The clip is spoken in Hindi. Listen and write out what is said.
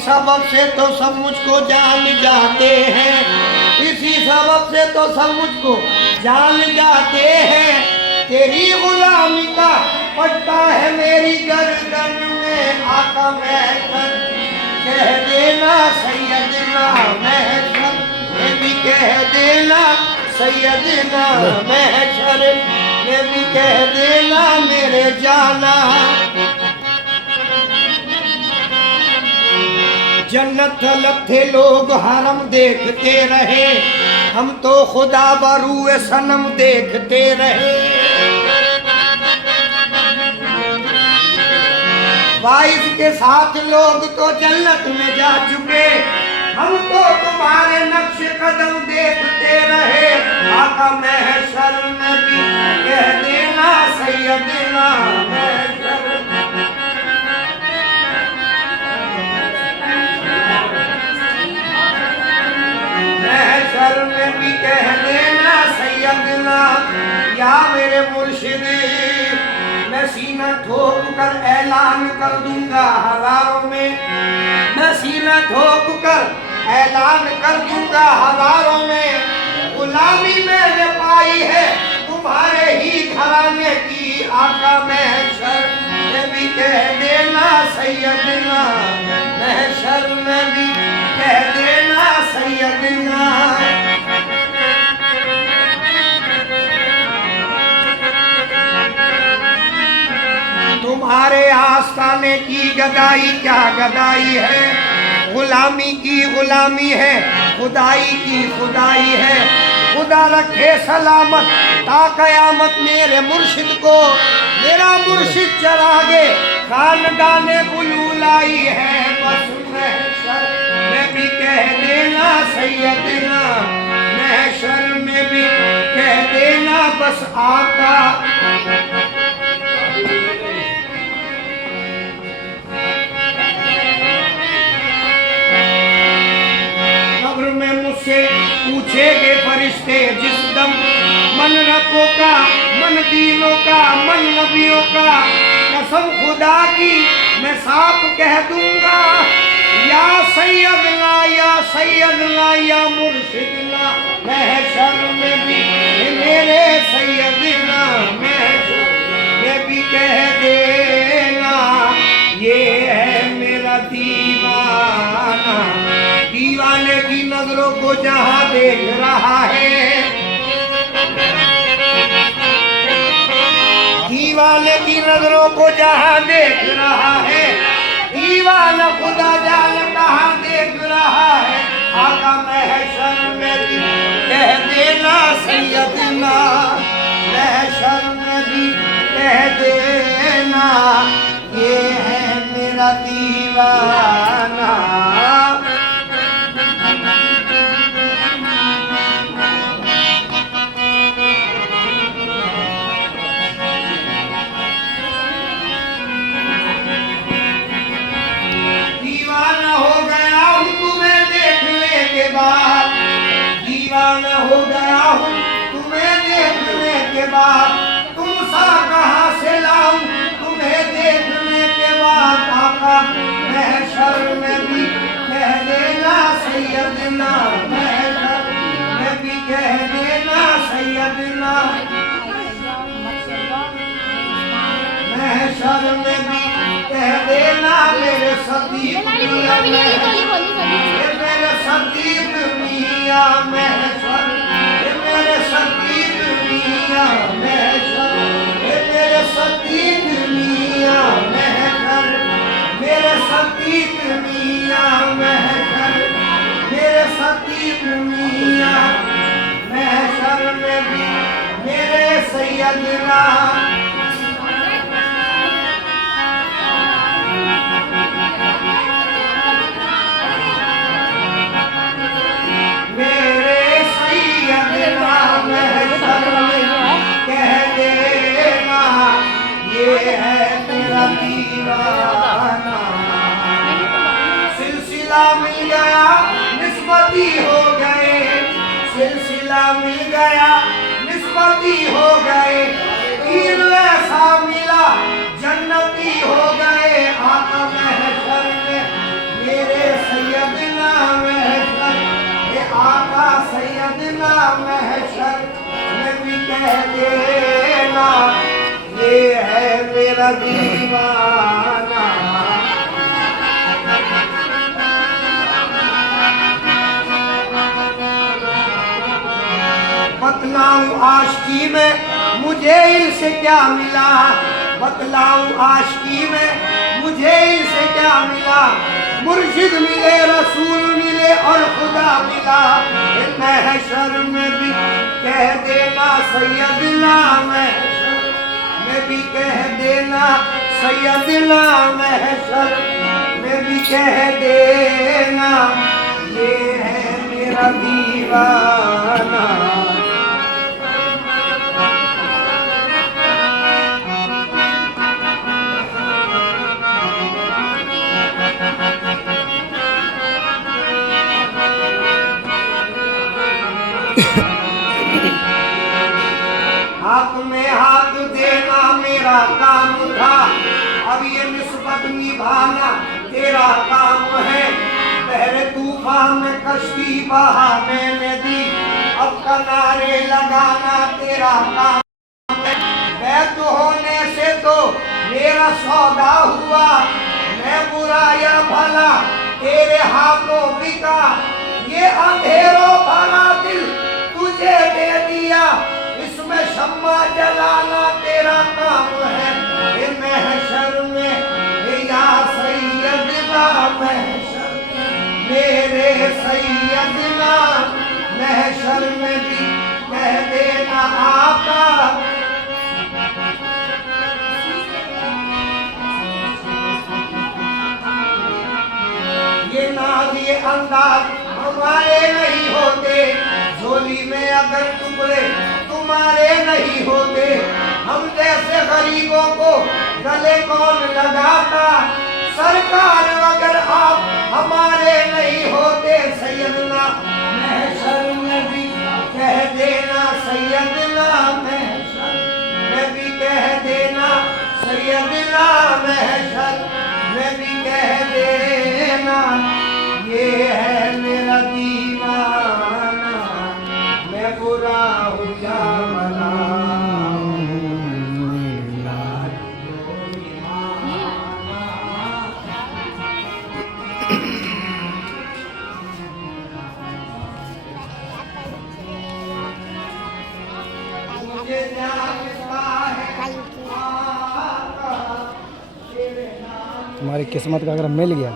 सबब से तो सब मुझको जान जाते हैं, इसी सबब से तो सब मुझको जान जाते हैं। तेरी गुलामी का पट्टा है मेरी गर्दन में, आका महशर कह देना सैयदना महशर, ये भी कह देना सैयदना महशर, ये भी कह देना मेरे जाना। जन्नत तलब थे लोग हरम देखते रहे, हम तो खुदा बरूए सनम देखते रहे। 22 के साथ लोग तो जन्नत में जा चुके, हम तो तुम्हारे नक्श कदम देखते रहे। आका महशर में भी कह देना सैयदना महशर, महशर में भी कह देना सैयदना। या मेरे मुर्शिद मैं सीना ठोक कर ऐलान कर दूंगा हजारों में, मैं सीना ठोक कर ऐलान कर दूंगा हजारों में। गुलामी मैंने पाई है तुम्हारे ही घराने की, आका महशर में भी कह देना सैयदना, महशर में भी कह देना सैयदना। तुम्हारे आस्थाने की गदाई क्या गदाई है, गुलामी की गुलामी है, खुदाई की खुदाई है। खुदा रखे सलामत ता कयामत मेरे मुर्शिद को, मेरा मुर्शिद चरागे खानदाने बुलबुलाई है। बस महशर में भी कह देना सैयदना, महशर में भी कह देना बस आका। कब्र में मुझसे पूछेंगे फरिश्ते जिस दम, मन रब्बों का, मन दीनों का, मन नबियों का, कसम खुदा की मैं साफ कह दूंगा। या सैयदना या सैयदना या मुर्शिदना, महशर में भी मेरे सैयदना, महशर में भी कह देना ये है मेरा दीवाना। दीवाने की नजरों को जहां देख रहा है, दीवाने की नजरों को जहां देख रहा है, दीवाना खुदा जाने कहां देख रहा है। आका महशर में भी कह देना सैयदना, महशर में भी कह देना ये है मेरा दीवाना। दीवाना हो गया हूँ तुम्हें देखने के बाद, दीवाना हो गया हूँ तुम्हें देखने के बाद। तुम सा कहाँ से लाऊं तुम्हें देखने के बाद। आका महशर में भी कह देना सैयदना, महशर में भी कह देना सैयदना, महशर में भी कह देना मेरे सदीक मियां, मेरे सदीक मियां महशर, मेरे सदीक मियां महशर, मेरे सदीक मियां महशर, मेरे सदीक मियां महशर, मेरे सदीक मियां महशर में भी मेरे सैयदना। ये है मेरा दीवाना। सिलसिला मिल गया निस्बती हो गए, सिलसिला मिल गया निस्बती हो गए। मेरा दीवाना। बतलाऊं आशिकी में मुझे इनसे क्या मिला, बतलाऊं आशिकी में मुझे इनसे क्या मिला। मुर्शिद मिले, रसूल मिले और खुदा मिला। महशर में भी कह देना सैयदना, महशर में भी कह देना सैयदना, महशर में भी कह देना ये है मेरा दीवाना। हाथ में हाथ देना मेरा काम था, अब ये निस्बत निभाना तेरा काम है। पहले तूफान में कश्ती बहा मैंने दी, अब किनारे लगाना तेरा काम है। बैत होने से तो मेरा सौदा हुआ, मैं बुरा या भला तेरे हाथों बिका। ये अंधेरों भरा दिल तुझे दे दिया, इसमें शम्मा जलाना तेरा काम है। ये महशर में या सैयदना, महशर मेरे सैयदना, महशर में भी कह देना आका। ये नाज ये अंदाज हमारे नहीं होते, झोली में अगर टुकड़े तुम्हारे नहीं होते। हम जैसे गरीबों को गले कौन लगाता, सरकार अगर आप हमारे नहीं होते। सैयदना महशर में भी कह देना सैयदना, महशर में भी कह देना सैयदना, महशर में भी कह देना ये है मेरा दीवाना। मैं बुरा हूँ या भला मुझे जानता है तुम्हारी किस्मत का अगर मिल गया